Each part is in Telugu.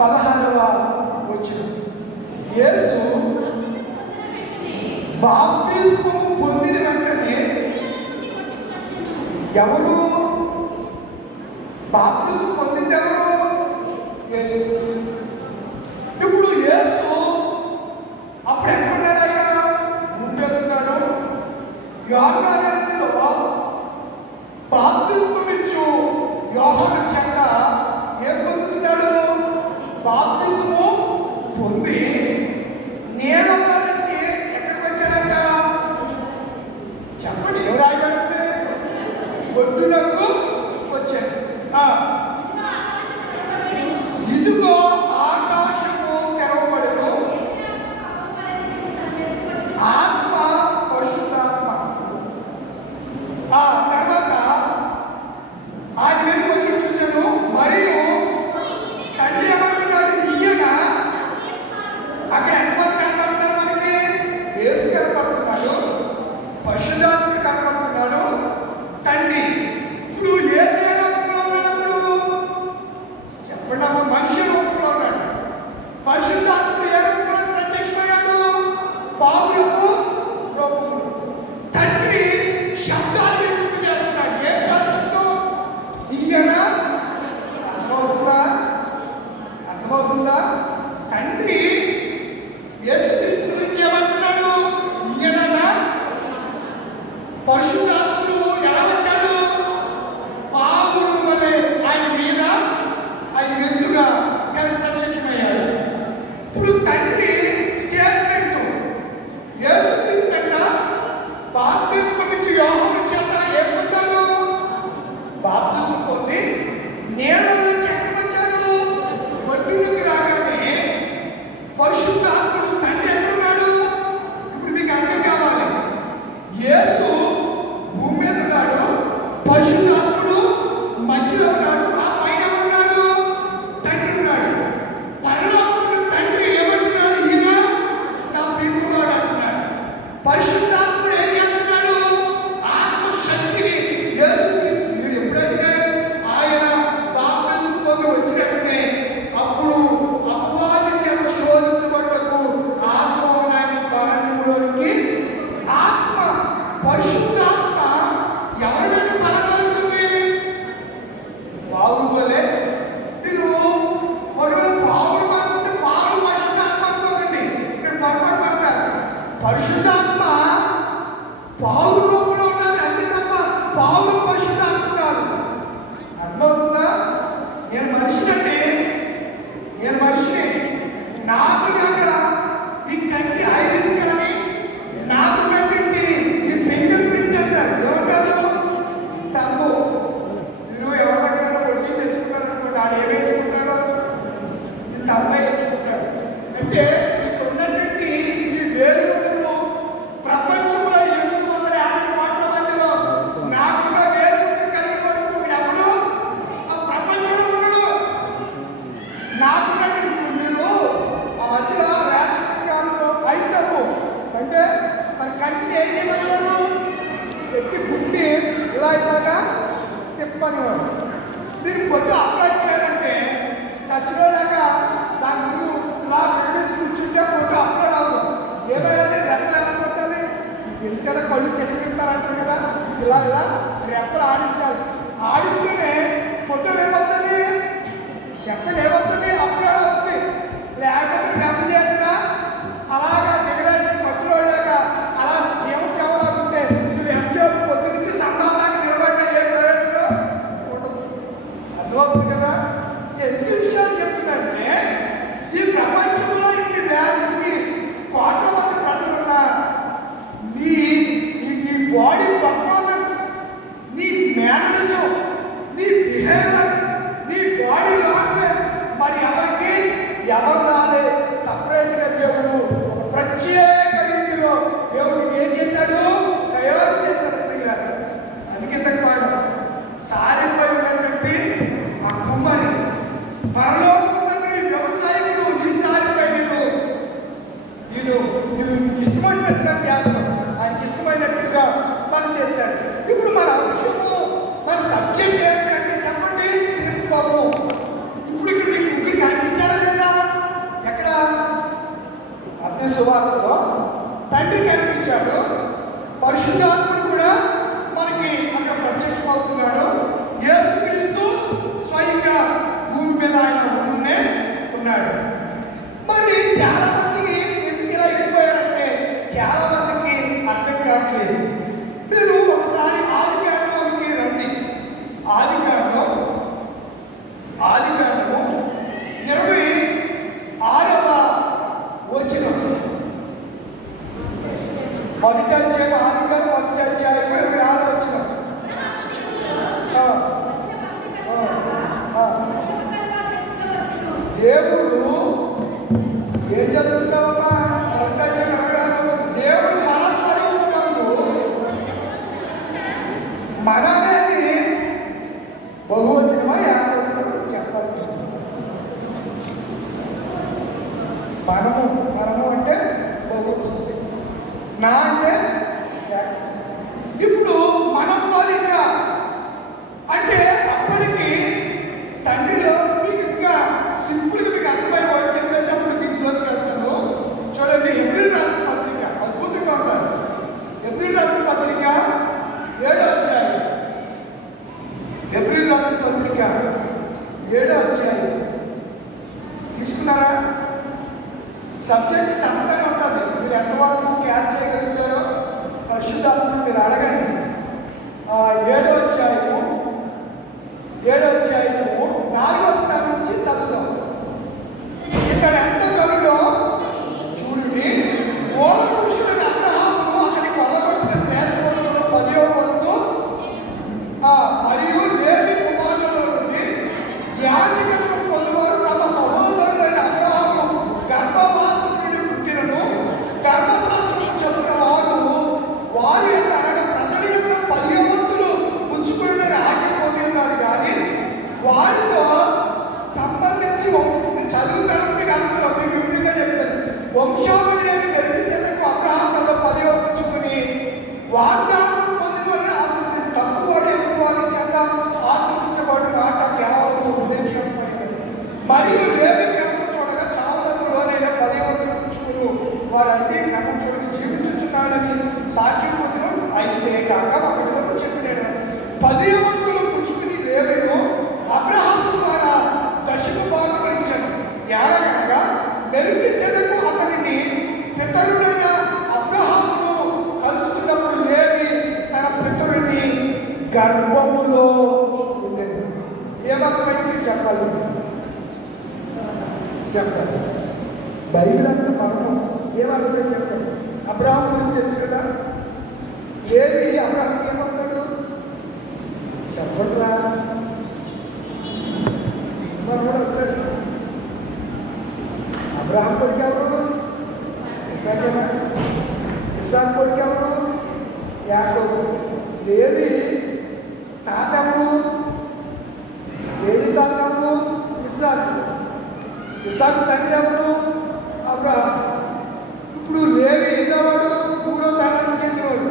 16వ వచనం. యేసు బాప్తిస్మము పొందిన వెంటనే ఎవరు బాప్తిస్మం పొందింది? ఎవరు? యేసు. ఇప్పుడు యేసు అప్పుడు ఎక్కడున్నాడు? ఆయన ఉండేస్తున్నాడు. యోర్దాను నదిలో బాప్తిస్మం ఇచ్చు యోహాను చేత ఏం పొందుతున్నాడు? బాప్తిస్మం పొంది నీళ్ళలో నుంచి ఎక్కడికి వచ్చాడంట? చెప్పండి, ఎవరు రాయబడింది? ఒడ్డునకు వచ్చాడు. ఇదిగో ఆకాశము తెరవబడెను, ఆత్మ, పరిశుద్ధాత్మ. తర్వాత ఆయన వెనుక వచ్చి చూశాను. మరియు తండ్రి ఏమంటున్నాడు? ఈయన. అక్కడ ఎంతమంది కనపడుతున్నారు మనకి? యేసు కనపడుతున్నాడు, పరిశుద్ధాత్మ కనపడుతున్నాడు, తండ్రి. ఇప్పుడు యేసు ఏ రూపంలో ఉన్నప్పుడు చెప్పండి అమ్మ? మనిషి రూపంలో ఉన్నాడు. పరిశుద్ధాత్మ ఏ రూపంలో ప్రత్యక్షమయ్యాడు? పావురపు రూపంలో. తండ్రి శబ్దాన్ని వినిపింప చేస్తున్నాడు. ఏం శబ్దం? ఈయన. అర్థమవుతుందా? అర్థమవుతుందా? తండ్రి యేసుక్రీస్తు గురించి ఏమంటున్నాడు? ఈయన. పరిశుద్ధాత్ముడు ఎలా వచ్చాడు? పావురం వలె ఆయన మీద, ఆయన ఎత్తుగా ప్రత్యక్షమయ్యాడు. ఇప్పుడు తండ్రి స్టేట్మెంట్. యేసుక్రీస్తు అంట బాప్తిస్మం ఇచ్చి యోహాను చేత ఏం పొందాడు? బాప్తిస్మం పొంది నీళ్ళ నుంచి ఎక్కడికి వచ్చాడు? ఒడ్డునకి రాగానే పరిశుద్ధాత్ముడు తండ్రి ఎక్కడున్నాడు? ఇప్పుడు మీకు అర్థం కావాలి. యేసు భూమి మీద ఉన్నాడు, పరిశుద్ధాత్ముడు మధ్యలో ఉన్నాడు. ఆ పైన ఉన్నాడు, తండ్రి ఉన్నాడు. పరలోకమున తండ్రి ఏమంటున్నాడు? ఈయన నా ప్రియకుమారుడు అంటున్నాడు. పరిశుద్ధాత్ముడు ఏం చేస్తున్నాడు? ఆత్మశక్తిని యేసు. మీరు ఎప్పుడైతే ఆయన బాప్తిస్మం పొంది వచ్చినట్టునే అప్పుడు అపవాది చేత శోధించబడ్డకు ఆత్మ ఆయన కారణంలోనికి ఆత్మ, పరిశుద్ధాత్మ ఎవరి మీద బలంగా వచ్చింది? పావురు వలె. మీరు ఒకవేళ పావురు అనుకుంటే పావురు పరిశుద్ధాత్మ అనుకోకండి, ఇక్కడ పొరపాటు పడతారు. పరిశుద్ధాత్మ పావురు రూపంలో ఉన్నది అంతే తప్ప పావురు పరిశుద్ధాత్మ కాదు. అర్థమవుతుందా? నేను మనిషినండి, నేను మనిషిని. నాకు లాగా ఈ కంటి ఐరిస్ కానీ, నాకు కట్టింటి ఈ ఫింగర్ ప్రింట్ అంటారు. ఏమంటారు? తమ్ము. మీరు ఎవరి దగ్గర వడ్డీ తెచ్చుకుంటారనుకోండి, ఆడు ఏమి వేసుకుంటాడో ఈ తమ్మే వేసుకుంటాడు. అంటే ఇక్కడ ఉన్నటువంటి ఈ వేరుముద్రలు ప్రపంచంలో 850 కోట్ల మందిలో నాకున్న వేరుముద్ర కలిగి పడుతుంది ఎవడు ఆ ప్రపంచంలో ఉన్నాడు. నాకున్నటువంటి మీరు ఆ మధ్యలో రేషన్ దుకాణంలో ఐటమ్ అంటే మన కంటిని ఏం చేయమనేవారు? పెట్టి గుడ్డి ఇలాగా తిప్పమనేవారు. మీరు ఫోటో అప్లోడ్ చేయాలంటే చచ్చిపోలాగా దాని ముందు ఇలా పెట్టి కూర్చుంటే ఫోటో అప్లోడ్ అవుతుంది. ఏమైనా రెప్పలు ఎలా పెట్టాలి? ఎందుకలా కళ్ళు చెట్టుకుంటారంటారు కదా, ఇలా రెప్పలు ఆడించాలి. ఆడిస్తేనే ఫోటో ఏమవుతుంది? చెప్పండి, ఏమవుతుంది? అప్లోడ్ అవుతుంది. లేకపోతే ఎంత చేసినా అలాగా దిగవేసి పట్టులోలాగా అలా చెవలాగుంటే నువ్వు ఎంతసేపు పొద్దు నుంచి సంఘాలాగా నిలబడినా ఏ ప్రయోజనం ఉండదు. అర్థమవుతుంది కదా? ఎందుకు విషయాలు చెప్తుందంటే ఈ ప్రపంచంలో ఇన్ని కోట్ల మంది ప్రజలున్నా నీ బాడీ పర్ఫార్మెన్స్, నీ మేనరిజం, నీ బిహేవియర్, నీ బాడీ లాంగ్వేజ్ మరి ఎవరు రాలే. సపరేట్గా దేవుడు ఒక ప్రత్యేక రీతిలో దేవుడు ఏం చేశాడు? తయారు చేశాడు పిల్లలు. అందుకే తక్కువ సారిపోయి ఉన్నటువంటి ఆ కుమ్మరి పరలోక తండ్రి వ్యవసాయకుడు నీ సారిపై నేను ఇష్టమైనట్టుగా చేస్తాం. ఆయనకి ఇష్టమైనట్టుగా మనం చేశాడు. ఇప్పుడు మన అంశము, మన సబ్జెక్ట్ ఏంటంటే చెప్పండి. ఇప్పుడు ఇక్కడ మీకు ముగ్గురికి అనిపించారా లేదా? సువార్తలో తండ్రి కనిపించాడు, పరిశుద్ధాత్ముడు కూడా మనకి అక్కడ ప్రత్యక్షమవుతున్నాడు. యేసుక్రీస్తు స్వయంగా భూమి మీద ఆయన ఉన్నాడు. మరి చాలా మందికి ఎందుకు ఇలా వెళ్ళిపోయారంటే చాలా మందికి అర్థం కావట్లేదు. మీరు ఒకసారి ఆదికాండానికి రండి. ఆదికాండము 26వ వచనం. మొదటి అధ్యాయం ఆదికాండం 1వ అధ్యాయం 26వ వచనం. దేవుడు ఏం చదువుతున్నావమ్మా? 1వ అధ్యాయం 26వ వచనం. దేవుడు మన స్వరూపమందు, మన అనేది బహువచనమా ఏకవచనమా చెప్పాలి. మనము అంటే బహువచనం, నా అంటే ఏకవచనం. ఇప్పుడు మన పోలిక అంటే అప్పటికి తండ్రిలో మీకు ఇంకా సింపుల్గా మీకు అర్థమై వాళ్ళు చెప్పేసప్పుడు దీంట్లోకి వెళ్తాను. చూడండి, ఏప్రిల్ రాసిన పత్రిక అద్భుతంగా ఉంటారు. ఏప్రిల్ రాసిన పత్రిక 7వ అధ్యాయం. ఏప్రిల్ రాసిన పత్రిక 7వ అధ్యాయం తీసుకున్నారా? సబ్జెక్ట్ టమ్మటంగా ఉంటుంది. మీరు ఎంతవరకు క్యాచ్ చేయగలుగుతారో పరిశుద్ధాత్మను మీరు అడగండి. 7వ అధ్యాయము 4వ వచనం నుంచి చదువుదాం. ఇతడు ఎంత కరుడో చూడుడి, మూల పురుషుడైన అబ్రహామును అతని కొల్లగొట్టిన శ్రేష్ఠ వస్తువులు 10వ వంతు మరియు లేవి కుమారులలో నుండి యాజకత్వం పొందువారు తమ సహోదరులైన అబ్రహాము గర్భవాసం నుండి పుట్టినను ధర్మశాస్త్రం చెప్పిన వారు యొక్క అనగా ప్రజల యొక్క 10వ వంతులు పుచ్చుకునే ఆజ్ఞ పొంది ఉన్నారు. కానీ వారితో సంబంధించి చదువుతాను మీకు అర్థంలో మీకు విపుణంగా చెప్తారు. వంశావళి అని మెల్కీసెదెకు అబ్రహాము వద్ద 10వ పుచ్చుకుని వాగ్దానం పొందిన వారిని ఆశ్రయించి తక్కువవాడు ఎక్కువ వారి చేత ఆశ్రయించబడిన మాట కేవలం ఉపదేశమైనది. మరియు లేవి క్రమం చూడగా చావులకు లోనైన 10వ వంతులు పుచ్చుకుని వారు అయితే క్రమం చూడగా జీవించుచున్నాడని సాక్ష్యం పొందిన అయితే కాక ఒక విధము చెప్పిన 10వ వంతులు పుచ్చుకుని లేవీను అబ్రహాము ద్వారా దశమ భాగం ఇచ్చాడు. ఎలాగనగా మెల్కీసెదెకు అతనిని పితరుడైన అబ్రహామును కలుసుకున్నప్పుడు లేవి తన పితరుని గర్భములో ఉండేది. ఏమర్థమైంది చెప్పాలి. బైబిల్ అంతా మనం ఏమర్థమై చెప్పాలి. అబ్రహాం గురించి తెలుసు కదా. లేవి అబ్రహాం ఏమవుతాడు చెప్పట్రా, మనోడు అవుతాడు. అబ్రహాం కొడుకు ఎవరు? ఇస్సాకేనా? ఇస్సాకు కొడుకు ఎవరు? యాకోబు. లేవి తాత ఎవరు? లేవి తాత ఎవరు? ఇస్సాకు. ఇస్సాకు తండ్రి ఎవరు? అబ్రహాం. ఇప్పుడు లేవి ఎన్నోవాడు? 3వ తరానికి చెందినవాడు.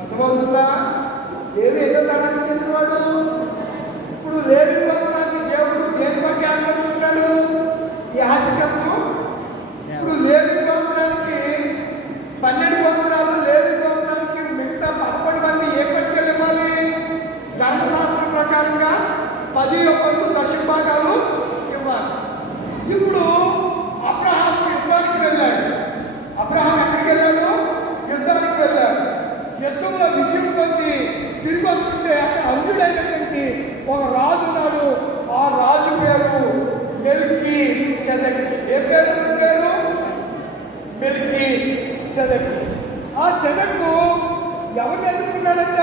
అర్థమవుతుందా? లేవి ఎన్నో తరానికి చెందినవాడు. ఇప్పుడు లేవి గోత్రాన్ని దేవుడు దేని బట్టి ఏర్పరచుకున్నాడు? యాజకత్వం. ఇప్పుడు లేవి గోత్రానికి 12 గోత్రాలు, లేవి గోత్రానికి మిగతా 11 మంది ఏ పట్టుకెళ్ళి ఇవ్వాలి? ధర్మశాస్త్రం ప్రకారంగా 10వ వంతు దశమ భాగాలు ఇవ్వాలి. ఇప్పుడు అబ్రహాము యుద్ధానికి వెళ్ళాడు. అబ్రహాం ఎక్కడికి వెళ్ళాడు? యుద్ధానికి వెళ్ళాడు. యుద్ధంలో విజయం పొంది తిరిగి వస్తుంటే అక్కడ అంధుడైనటువంటి ఒక రాజు ఉన్నాడు. ఆ రాజు పేరు మెల్కీసెదెకు. ఏ పేరు? మెల్కీసెదెకు. ఆ సెదెకు ఎవరిని ఎదుర్కొన్నాడంట?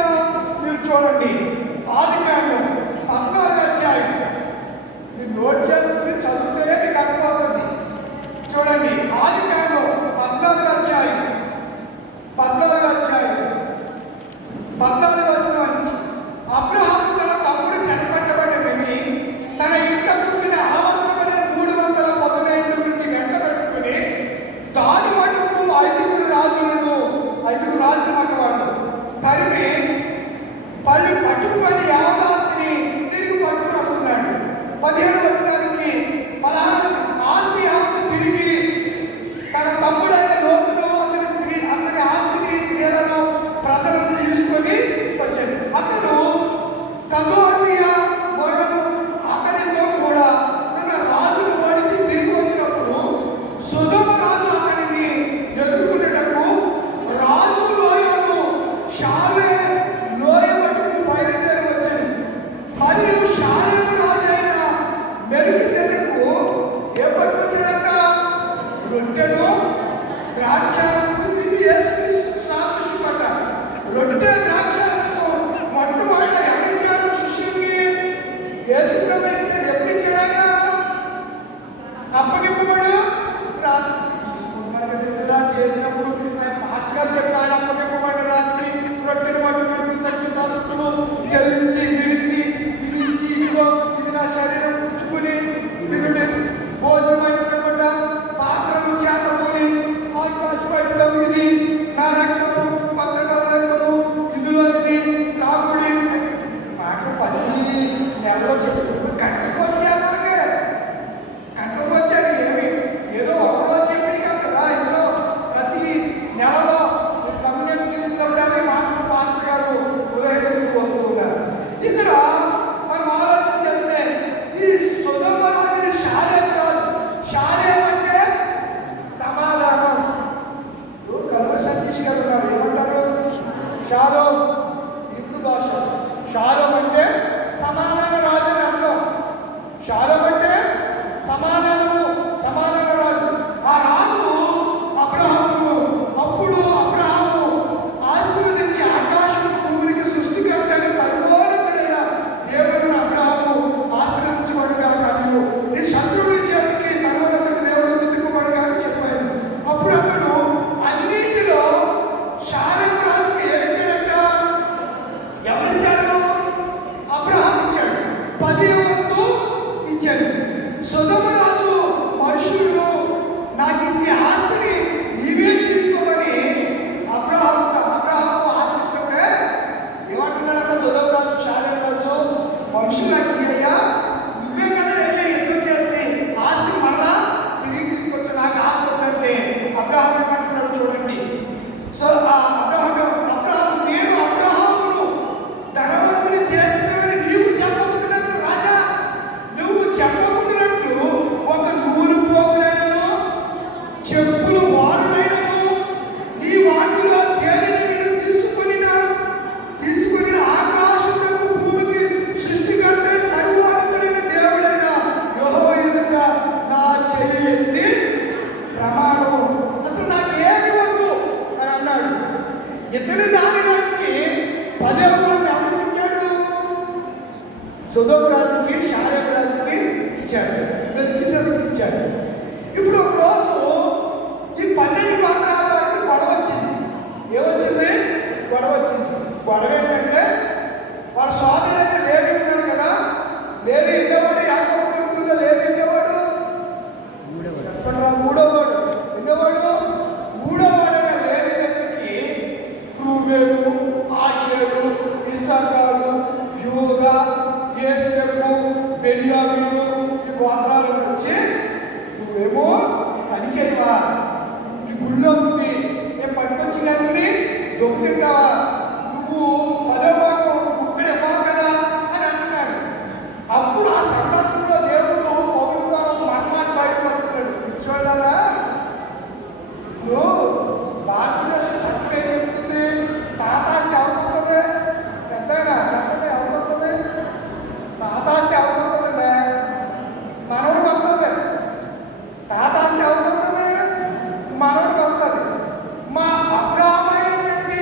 మీరు చూడండి, ఆదికాండం 14వ అధ్యాయం. మీరు నోట్ చేసుకుని చదివితేనే మీకు అర్థమవుతుంది. చూడండి, ఆదికాండం 14వ అధ్యాయం 14వ వచనం నుంచి అబ్రహాము తన తమ్ముడు చనిపెట్టబడినని తన ఇంట పుట్టిన ఆవంచబడిన 318 వెంట పెట్టుకుని దాని మటుకు 5 రాజుల మట్టు వాళ్ళు తరిమి పట్టుకొని యావదా మనుషులకి అయ్యా నువ్వే కదా వెళ్ళి యుద్ధం చేసి ఆస్తి మరలా తిరిగి తీసుకొచ్చి నాకు ఆస్తి వద్దంటే అబ్రహాం ఏమంటున్నాడు చూడండి. సో ఆ అబ్రహాము నేను అబ్రహామును ధనవంతుని చేసినవని నీవు చెప్పకుండానట్లు రాజా, నువ్వు చెప్పకుండానట్లు ఒక నూలు పోగులైనను చెప్పులు వారునైనను నీ వాటిలో దేనిని నేను తీసుకొని ఆకాశమునకు భూమికి సృష్టికర్త సర్వోన్నతుడైన దేవుడైన యెహోవా ఎదుట నా చెయ్యెత్తి ప్రమాణము, అసలు నాకు ఏమి వద్దు అని అన్నాడు. ఇతని దానిలోంచి 10వ భాగం ఎవరికి ఇచ్చాడు? సొదొమ రాజుకి షాలేం రాజుకి ఇచ్చాడు, మెల్కీసెదెకుకి ఇచ్చాడు. ఇప్పుడు ఒక రోజు ఈ 12 గోత్రాల వారికి గొడవ వచ్చింది. ఏమొచ్చింది? గొడవ వచ్చింది. గొడవ ఏంటంటే వాళ్ళ సోదరుడైన లేవి ఉన్నాడు కదా, లేవి ఎన్నోవాడు? యాకోబు కొడుకుల్లో లేవి ఎన్నోవాడు? మూడోవాడు. ఎన్నోవాడు? మూడోవాడైన లేవి దగ్గరికి రూబేను, ఆషేరు, ఇస్సాకారు, యూదా, యోసేపు, బెన్యామీను ఈ గోత్రాల నుంచి నువ్వేమో పని చేయవా, ఈ గుళ్ళో ఉండి నేను పట్టుకొచ్చి కానీ దొంగ తింటావా, నువ్వు 10వ భాగం ఇక్కడ ఇవ్వాలి కదా అని అంటున్నాడు. అప్పుడు ఆ సందర్భంలో దేవుడు పౌలు ద్వారా మర్మాన్ని బయటపడుతున్నాడు. కూర్చోళ్ళరా, ఇప్పుడు భారతదేశం చట్టం ఏం చెప్తుంది? తాతాస్తి ఎవరికొస్తుంది? పెద్దగా చెప్పండి, ఎవరికొస్తుంది? తాతాస్తి ఎవరికొస్తుందండి? మనవుడికి వస్తుంది. తాతాస్తి ఎవరికొస్తుంది? మనవుడికి వస్తుంది. మా అబ్రాహ్మైనటువంటి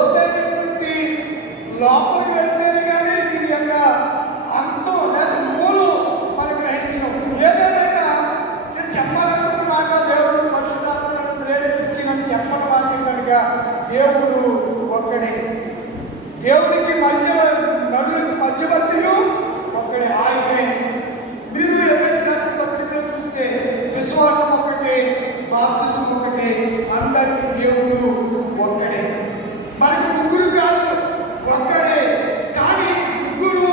లోతైనటువంటి లోపలికి వెళ్తేనే కానీ దీని యొక్క అంతం లేదా మూలం మనం గ్రహించడం. ఏదేమైనా నేను చెప్పాలనుకున్న మాట, దేవుడు పరిశుద్ధాత్మను ప్రేరేపించి నన్ను చెప్పని మాట కనుక దేవుడు ఒక్కడే. దేవునికి నరులకు మధ్యవర్తియు ఒక్కడే, ఆయనే. మీరు ఎఫెసీ రాసిన పత్రికలో చూస్తే విశ్వాసం ఒకటే, బాప్తిసం ఒకటే, అందరికీ దేవుడు ఒక్కడే. మనకు ముగ్గురు కాదు, ఒక్కడే. కానీ ముగ్గురు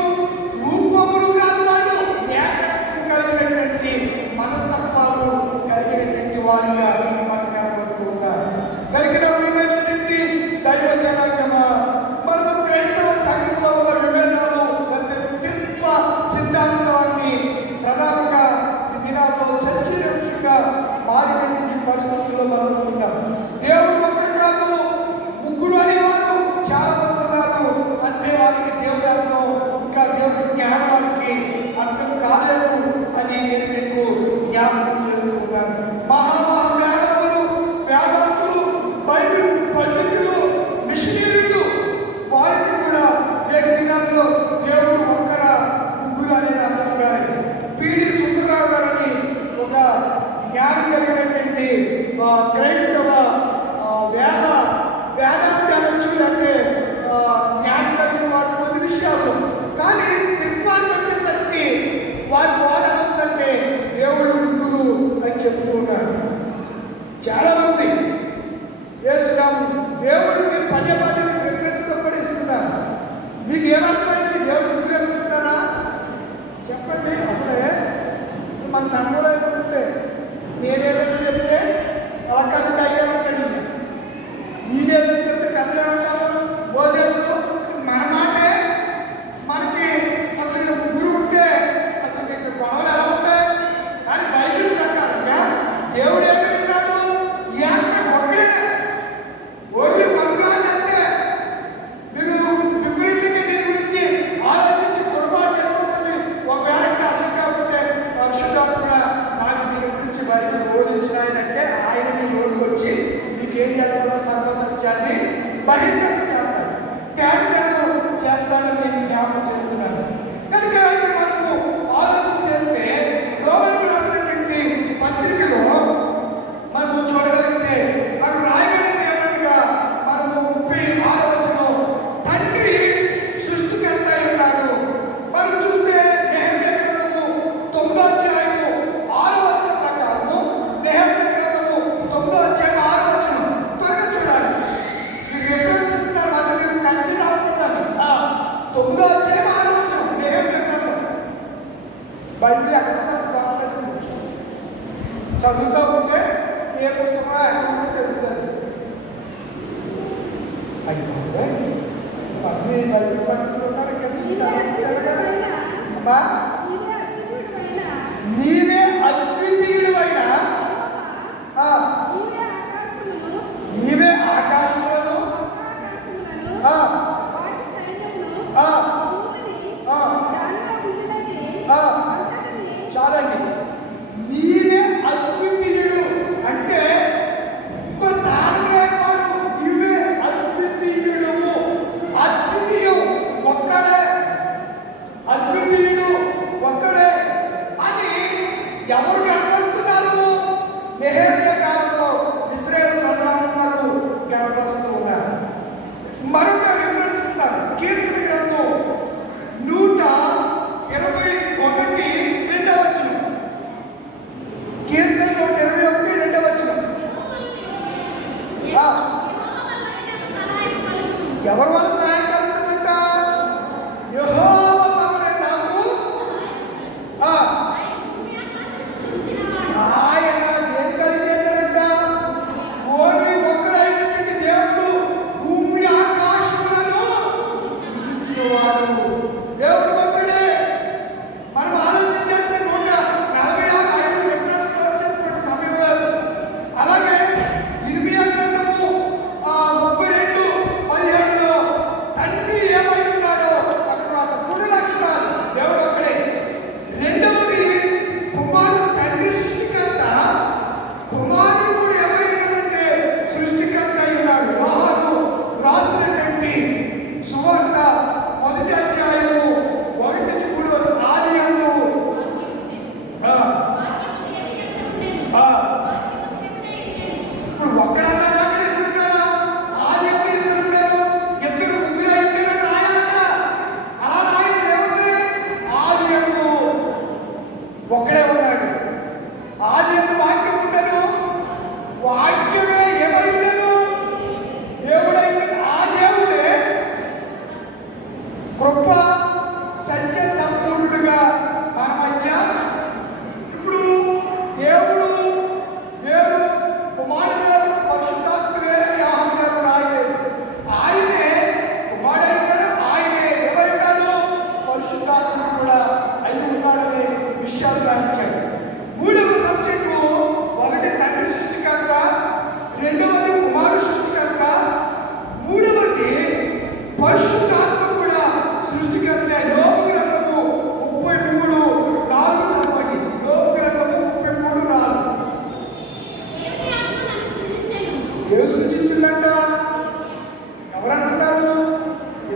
రూపములు కాదు, వాళ్ళు ఏకత్వం కలిగినటువంటి మనస్తత్వాలు కలిగినటువంటి వారిగా మనకు కనబడుతూ ఉన్నారు. దానికి నమ్మకమైనటువంటి దైవ జనాంగమా, మనము క్రైస్తవ సంఘంలో ఉన్న విభేదాలు త్రిత్వ సిద్ధాంతాన్ని ప్రధానంగా ఈ దినాల్లో చర్చనీయాంశంగా మారినటువంటి పరిస్థితుల్లో మనం ఉన్నాం. దేవుడు ఒక్కడు కాదు, ముగ్గురు అనేవారు చాలా మంది ఉన్నారు. అంటే వారికి దేవుడి అర్థం, ఇంకా దేవుడి జ్ఞానం వారికి అర్థం కాలేదు అని నేను మీకు జ్ఞాపకం చేస్తూ ఉన్నాను. వేదాలు, వేదాంతులు, బైబిల్ పండితులు, మిషనరీలు, వారికి కూడా నేటి దినాల్లో దేవుడు ఒక్కరా ముగ్గురు అనేది అర్థం కాలేదు. పిడి సుందరరావు గారని ఒక జ్ఞానం కలిగినటువంటి క్రైస్తవ వేదాంతి అనొచ్చు, లేకపోతే జ్ఞానం కలిగిన వాడు కొన్ని విషయాలు. కానీ త్రిత్వానికి వచ్చేసరికి వారి బోధన ఉందంటే దేవుడు ముగ్గురు అని చెప్తూ ఉన్నారు. చాలామంది యేసురాము దేవుడిని పదే పదే రిఫరెన్స్తో కూడా ఇస్తున్నారు. మీకు ఏమర్థమైంది? దేవుడు ముగ్గురు అనుకుంటున్నారా? చెప్పండి. అసలే మన సంఘంలో ఉంటే నేనేదైనా చెప్తే అలా కథ అయ్యారంటాడు, ఈయనేదైనా చెప్తే కథలు ఏమంటారు? మోసేసు మన మాటే మనకి అసలు ముగ్గురు ఉంటే అసలు మీకు గొడవలు ఎలా ఉంటాయి? కానీ బైబిల్ ప్రకారంగా దేవుడు ఏమై ఉన్నాడు? ఈ ఆత్మ ఒక్కడే, ఓన్లీ వన్ గాడ్ అంతే. మీరు విపరీతంగా దీని గురించి ఆలోచించి పొరపాటు చేసుకోకండి. ఒకవేళ అర్థం కాకపోతే పరిశుద్ధాత్మ నాకు దీని గురించి బైబిల్ బోధించినాయనంటే ఆయన మీ నోటికి వచ్చి మీకేం చేస్తారో సర్వసత్యాన్ని బహిర్గతం చేస్తాడు, తేటతెల్లం చేస్తాడని నేను జ్ఞాపకం చేస్తున్నాను. కనుక మనము ఆలోచన చేస్తే రోమన్కు రాసినటువంటి పత్రికలో మనము చూడగలిగితే అక్కడ రాయబడింది ఏమనగా మనము 36వ వచనం, తండ్రి సృష్టికర్త అయి ఉన్నాడు. మనం చూస్తే నెహెమ్యా గ్రంథము 9వ అధ్యాయము 6వ వచనం ప్రకారము, నెహెమ్యా గ్రంథము 9వ అధ్యాయం 6వ వచనం త్వరగా చూడాలి. మీరు రిఫరెన్స్ ఇస్తున్నారు, అంటే మీరు కన్ఫ్యూజ్ అవ్వకూడదండి. 9వ అధ్యాయం 6వ వచనం నెహెమ్యా గ్రంథం. బైబిల్ ఎక్కడ చదువుతూ ఉంటే ఏ పుస్తకం ఎక్కడ ఉంటే తెలుస్తుంది. అయిపోతే ఎంతమంది బైబిల్ పండితులు ఉన్నారు ఇక్కడ నుంచి చదువుకుంటారుగా. అమ్మా, నీవే అద్వితీయుడివైన, నీవే ఆకాశములను చాలండి. నీవే అద్వితీయుడు అంటే ఇంకో స్థానం లేనివాడు, నీవే అద్వితీయుడు. అద్వితీయం ఒక్కడే, అద్వితీయుడు ఒక్కడే అని ఎవరు కనపరుస్తున్నారు? నెహెమ్యా కాలంలో ఇశ్రాయేలు ప్రజలందరూ కనపరుస్తూ ఉన్నారు. మరొక రిఫరెన్స్ ఇస్తాను. కీర్తన గ్రంథం 121 వచనం. కీర్తన 121 వచనం. ఎవరు వాళ్ళ సహాయం కలుగుతుందంట? యెహోవా వలనే నాకు ఆయన ఏం కలిగేశాడంట? ఓన్లీ ఒక్కడైనటువంటి దేవుడు భూమి ఆకాశములను సృజించినవాడు దేవుడు ఒక్కడే. మనం ఆలోచన చేస్తే 146 రిఫరెన్స్ చేసుకునే సమయం లేదు. అలాగే ఇర్మియా గ్రంథము 32:17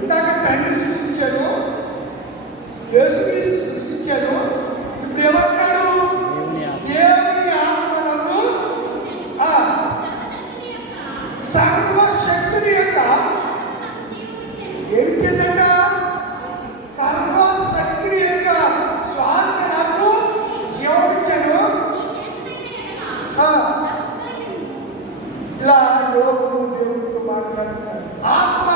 ఇందాక తండ్రి సృష్టించాను, యేసుక్రీస్తు సృష్టించాను. ఇప్పుడు ఏమంటున్నాడు? దేవుని ఆత్మ నన్ను సర్వశక్తుని యొక్క ఏమిచ్చిందంట? సర్వశక్తుని యొక్క శ్వాస నాకు జీవమిచ్చాను. ఇలా యోగులు దేవుడితో మాట్లాడుతున్నారు. ఆత్మ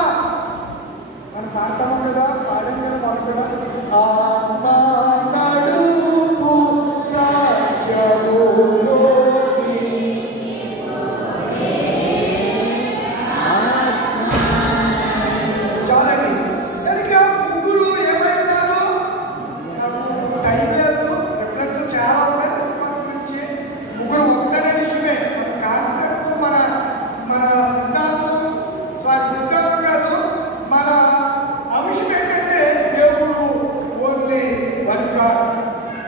మనం పాడతాము కదా, పాడాం కదా మనం కూడా. ఆత్మ నడుపు సత్యములోని చాలండి. కనుక ముగ్గురు ఏమైనారు? నాకు టైం లేదు, రిఫరెన్స్ చాలా ఉన్నాయి కుటుంబం గురించి. ముగ్గురు ఒక్కనే విషయమే. మన కాన్సెప్ట్, మన మన సిద్ధాంతం, సిద్ధాంతం కాదు, మన అంశం ఏంటంటే దేవుడు ఓన్లీ వన్ గాడ్,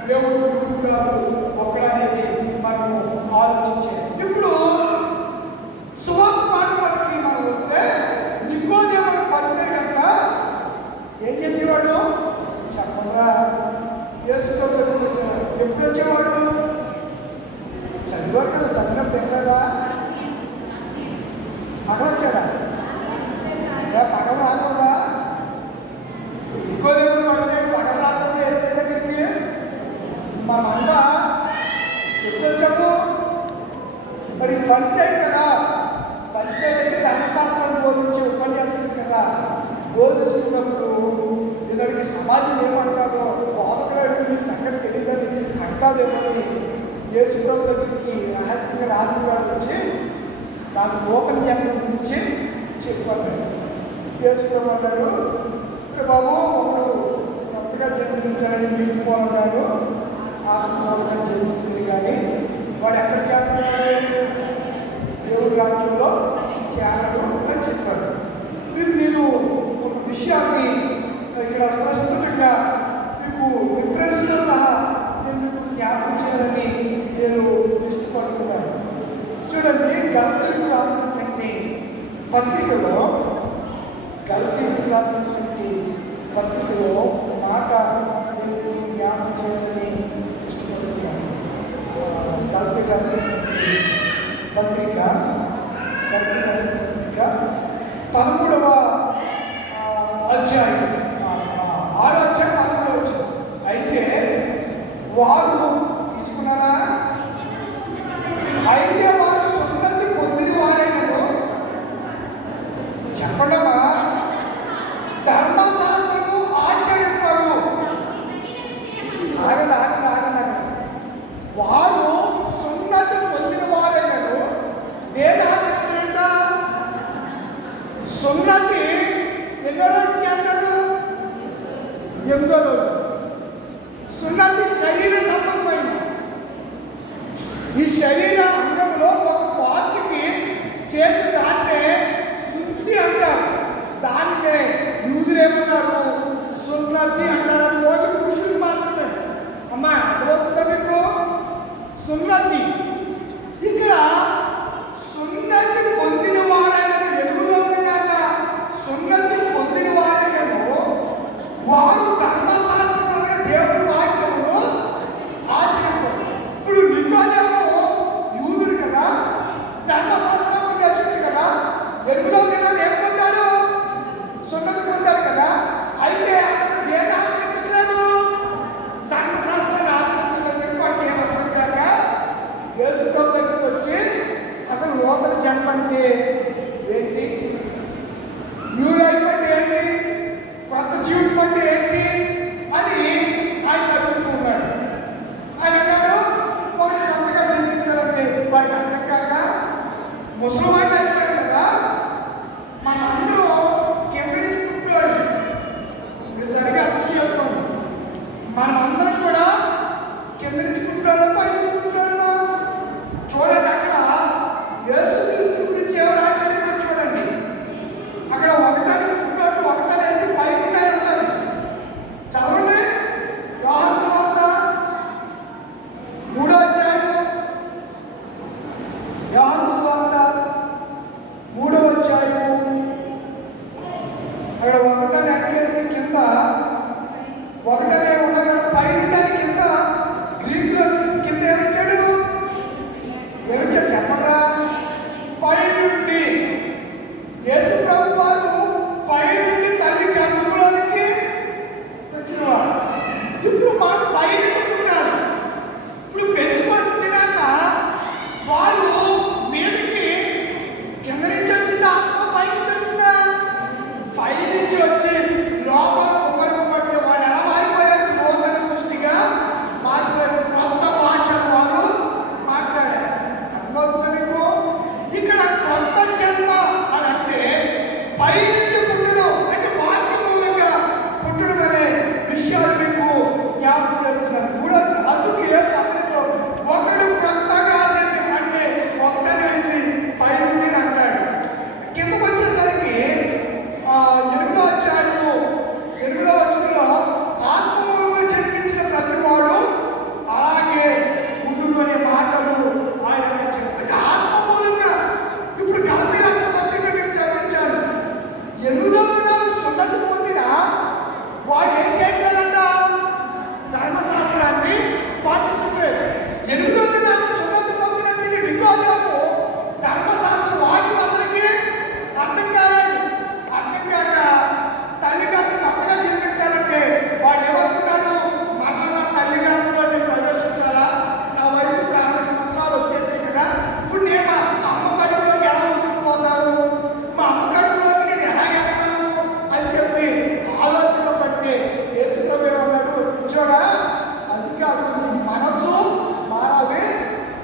దేవుడు ముగ్గురు కాదు ఒక్కడనేది మనము ఆలోచించాలి. ఇప్పుడు సువార్త పాఠానికి మనం వస్తే నికోదేముడు పరిచయం కనుక ఏం చేసేవాడు చెప్పగా యేసు ప్రభు దగ్గరికి వచ్చేవాడు. ఎప్పుడు వచ్చేవాడు? చదివాడు కదా, చదివినప్పుడు ఎక్కడా అక్కడ వచ్చాడా? పగల రాకూడదా? నికోదేముడు పరిచయం పగల రాకూడదా యేసు దగ్గరికి? మనమంతా ఎప్పుడు వచ్చాము? మరి పరిచయం కదా, పరిచయం అంటే ధర్మశాస్త్రాన్ని బోధించే ఉపన్యాసం కదా. బోధిస్తున్నప్పుడు ఇతడికి సమాజం ఏమంటాదో, బోధకుడు సంగతి తెలియదని అంటాదేమని యేసు ప్రభు దగ్గరికి రహస్యంగా రాత్రి వాడు వచ్చి నాకు నూతన జన్మ గురించి చెప్పాడు. యేసు ప్రభు అన్నాడు, బాబు ఒకడు కొత్తగా జన్మించాలని నీకు పోలన్నాడు, ఆత్మూలంగా జన్మించింది, కానీ వాడు ఎక్కడ చేరుతున్నాడు? దేవుడి రాజ్యంలో చేరడు అని చెప్పాడు. మీకు నేను ఒక విషయాన్ని ఇక్కడ స్పష్టంగా మీకు రిఫరెన్స్తో సహా నేను మీకు జ్ఞాపకం చేయాలని నేను ఇష్టపడుతున్నాను. చూడండి, గలతీయులకు రాసినటువంటి పత్రికలో మాట నేను జ్ఞాపకం చేయాలని ఇష్టపడుతున్నాను. గలతీయులకు రాసినటువంటి పత్రిక 13వ అధ్యాయం 6వ అధ్యాయం 13వ అధ్యాయం. అయితే వారు తీసుకున్నారా? అయితే వారు సున్నతి పొందిన వారైనను చెప్పడమా ధర్మశాస్త్రము ఆచరింపరు. ఆగండి. వారు సున్నతి పొందిన వారైనను దేని ఆచరించారంట? సున్నతి ఎన్నో రోజు చేస్తాడు? 8వ రోజు. సున్నతి శరీర సంబంధమైంది. ఈ శరీర అంగంలో ఒక పార్టీకి చేసి దాన్నే శుద్ధి అంటారు. దానినే యూదులు ఏమన్నారు? సున్నతి అంటారు. అది ఓన్లీ పురుషులు మాత్రమే. అమ్మా అర్థమవుతుందా మీకు? సున్నతి ఇక్కడ సున్నతి పొందిన వారైనది వెలుగులో ఉందినాక సున్నతి పొందిన వారైనను వారు ధర్మశాస్త్రంగా దేవుడి వాక్యమును ఆచరించారు. ఇప్పుడు నికోదేము యూదుడు కదా, ధర్మశాస్త్రము తెలిసింది కదా, అక్కడ ఒకటనే అంకేసి కింద ఒకటనే ఉండగా పైన కింద గ్రీకులో కింద ఏమిచ్చాడు? ఏమిచ్చాడు చెప్పరా? పై నుండి యేసు ప్రభు వారు పై నుండి తల్లి గర్భంలోనికి వచ్చినవాడు. ఇప్పుడు మనం పై నుండి పుట్టాలి. ఇప్పుడు పెంచుకొస్తే దినాన్న వారు మీదకి కింద నుంచి వచ్చిందా పై నుంచి వచ్చిందా? పై నుంచి వచ్చి లోపల కుమ్మరకు పడితే వాడు ఎలా మారిపోయారు? నూతన సృష్టిగా మారిపోయారు. కొత్త భాషలు వారు మాట్లాడారు. అర్థమవుతుంది మీకు? ఇక్కడ కొత్త జన్మ అని అంటే పై నుండి పుట్టడం అంటే వాక్య మూలంగా పుట్టడం అనే విషయాలు మీకు జ్ఞాపకం చేస్తున్నారు. కూడా అందుకు యేసు అతనితో ఒకడు కొత్తగా జన్మ అంటే ఒకటనేసి పై నుండి అంటాడు. కిందకు వచ్చేసరికి 8వ అధ్యాయము 8వ వచనంలో ఆత్మ మూలంగా జన్మించిన ప్రతివాడు అలాగే ఉండుకునే మాటలు ఆయన చెప్పారు. అంటే ఆత్మ మూలంగా ఇప్పుడు గలతీ రాసిన పత్రిక మీరు చదివించాలి. 8వ దినాన్ని సున్నతి పొందిన వాడు ఏం చేయగలడంట? ధర్మశాస్త్రాన్ని పాటించలేదు. 8వ దినాన్ని సున్నతి పొందిన నికోదేము ధర్మశాస్త్రం వాక్యం అతనికి అర్థం కాలేదు. అర్థం కాక తల్లిదండ్రులు కొత్తగా జన్మించాలంటే వాడు ఏమనుకున్నాడు? మళ్ళా నా తల్లిదండ్రులు నేను ప్రవేశించాలా? నా వయసు 50 సంవత్సరాలు వచ్చేసాయి కదా, ఇప్పుడు నేను మా అమ్మ కడుపులోకి ఎలా ముందుకుపోతాను? మా అమ్మ కడుపులోకి నేను ఎలా వెళ్తాను అని చెప్పి ఆలోచన పడితే యేసు ప్రభు ఏమన్నాడు? కూర్చోడా, అది కాదు, నీ మనసు మారాలి.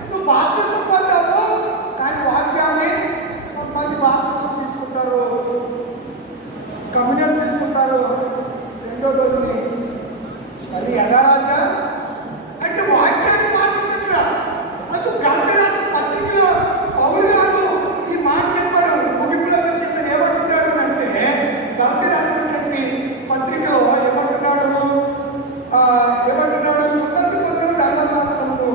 నువ్వు బాప్తిసం పొందావు కానీ వాక్యాన్ని కొంతమంది బాప్తిసం తీసుకుంటారు, కమ్యూనియన్ తీసుకుంటారు, రెండో రోజుని మళ్ళీ యథారాజా అంటే వాక్యాన్ని పాటించట్లా. అందుకు గలతీ రాసిన పత్రికలో పౌలు గారు ఈ మాట చెప్పాడు. ముగింపులో వచ్చేసి ఏమంటున్నాడు అంటే గలతీ రాసినటువంటి పత్రికలో ఏమంటున్నాడు? సున్నతి పొందిన ధర్మశాస్త్రమును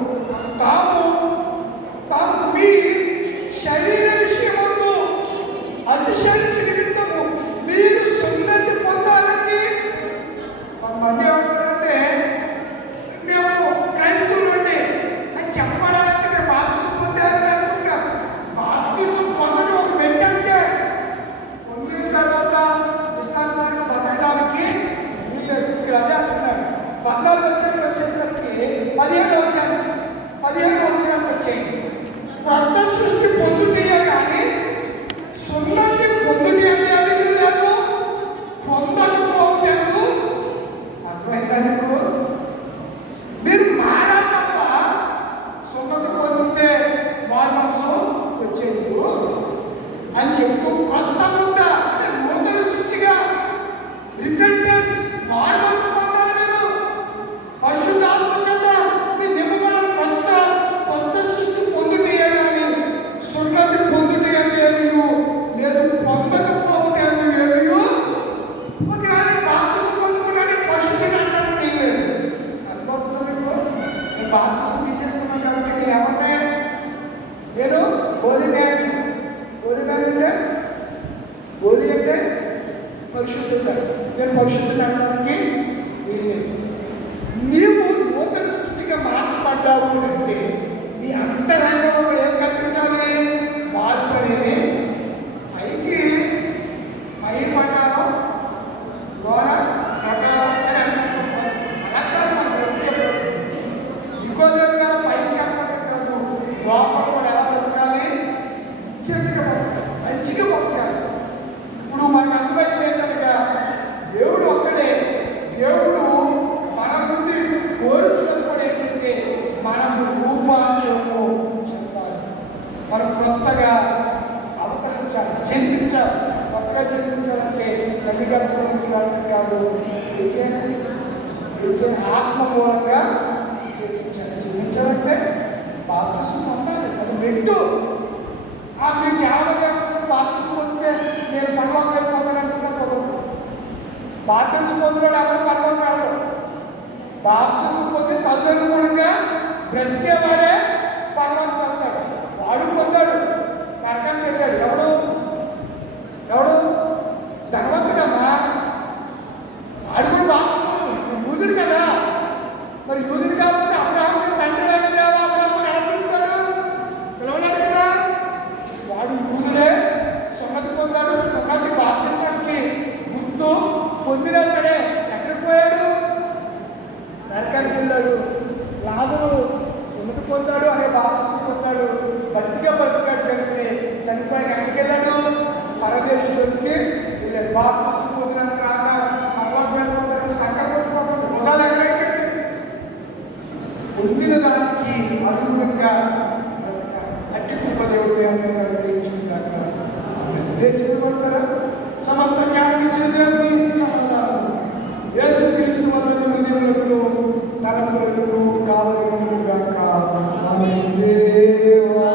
తాము మీ శరీర విషయమందు అతిశయించి నిమిత్తము మీరు సున్నతి పొందాలని. కొంతమంది ఏమంటారంటే మేము క్రైస్తవులు అండి అని చెప్పడాలంటే మేము బాప్తిసం పొందాలని అనుకుంటున్నాం. బాప్తిసం పొందడం ఒక మెట్టు అంటే పొందిన తర్వాత ఇష్టానుసారంగా బతకడానికి వీల్లేదు. ఇక్కడ అదే అంటున్నాడు. 14వ వచనం వచ్చేసరికి 15వ వచనానికి వచ్చేయండి. కొత్త సృష్టి పొందుటయే కానీ సున్నతి పొందుట అంటే ఏమీ లేదు, పొందకపోవటందు. అర్థమైందా మీకు? మీరు మారాలి తప్ప సున్నతి పొందితే వారి మనసు వచ్చేది అని చెప్తూ కొత్త ముద్ద అంటే నూతన సృష్టిగా రిఫెంటెన్స్ వారి మనసు పొందాలి. మీరు పరిశుద్ధాత్మ చేత మీరు నింపబడాలి. కొత్త సృష్టి పొందుటే కానీ సున్నతి పొందుటే అంటే మీకు లేదు, పొందకపోతే అందుకు ఏమో. ఒకవేళ బాప్తిసం పొందుకున్నాను పరిశుద్ధుడు అంటాను నేను లేదు. అనుభవం మీకు? నేను బాప్తిసం తీసేసుకున్నాను కాబట్టి మీరు ఏమన్నా నేను గోధి మ్యాన్ అంటే గోధి అంటే పరిశుద్ధుడు. నేను పరిశుద్ధుడు అనడానికి వీల్లేదు. నీవు నూతన సృష్టిగా మార్చబడ్డావు అంటే నీ అంతరంగంలో కూడా ఏం కల్పించాలి? మార్పు అనేది. పైకి పై ప్రకారం లోన ప్రకారం అని అనుకుంటున్నాం. అలా కాదు మన బ్రతికే. నికోదేము గారు పైకి చెప్పడం కాదు, లోపల కూడా ఎలా బ్రతకాలి? నిశ్చయంగా బ్రతకాలి, మంచిగా బ్రతకాలి. ఇప్పుడు మనకు అర్థమైంది ఏంటనగా దేవుడు ఒక్కడే. దేవుడు మన నుండి కోరుతున్నది కూడా ఏంటంటే మనము రూపాంతరము చెందాలి. మనం కొత్తగా అవతరించాలి, జన్మించాలి. కొత్తగా జన్మించాలంటే తల్లిదండ్రులకి రావడం కాదు, ఏదైనా ఆత్మ మూలంగా జన్మించాలంటే బాప్తిసం పొందాలి. అది మెట్టు. మీరు చాలా బాప్తిసం పొందితే నేను పరలోకం వెళ్ళిపోతాననుకున్నా కుదరదు. బాప్తిసం పొందినాడు ఎవరు పరలోకం వెళ్ళడు. బాప్తిసం పొంది తల్లిదండ్రులుగా బ్రతికేవాడే పరలోకం వెళ్తాడు. వాడు పొందాడు, నరకానికి వెళ్ళాడు. ఎవడు ధనవంతుడమ్మా బాప్తిసం పొందినంత పరలోకి వెళ్ళిపోతారని సంకల్పించుకోకండి, భుజాలు ఎగరేయకండి. పొందిన దానికి అనుగుణంగా బ్రతకాలి. అట్టి కృప దేవుడిని అందరికీ అనుగ్రహించుగాక. ఆమేన్. లేచి నిలబడతారా? సమస్త జ్ఞానం ఇచ్చిన దేవుని సమాధానం యేసుక్రీస్తు వల్ల హృదయములకు తలంపులకు కావలనును గాక. ఆమేన్. దేవా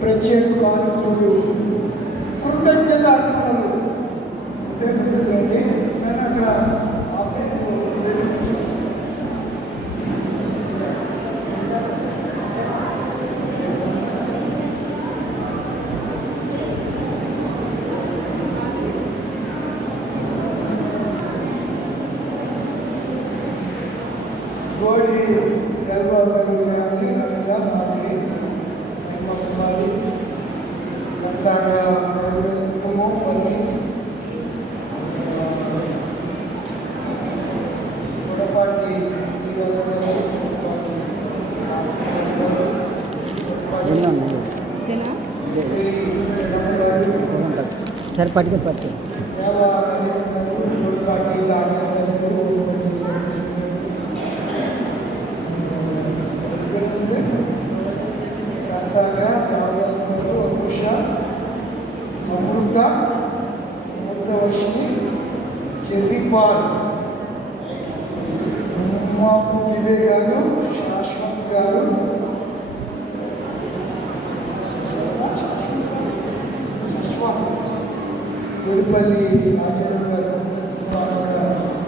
ప్రత్యేక కానుకలు, కృతజ్ఞత అర్పణలు అంటే రండి. నేను అక్కడ గోడి రవిబాబు గారు ఫ్యామిలీ, రమ్య, మామిడి, కుమారి, భర్తగా కుటుంబం, పల్లి, కొడపాటి ఈరోజు గారు, సార్ పట్టుకుని పట్టు కొడపాటి దానిరాజు గారు, కర్తగా దేవదాస్ గారు, అనుష, అమృతవర్షిని, చెర్రిపాల్, మాకు విజయ్ గారు, శాశ్వత్ గారు, గుడిపల్లి ఆచార్య గారు,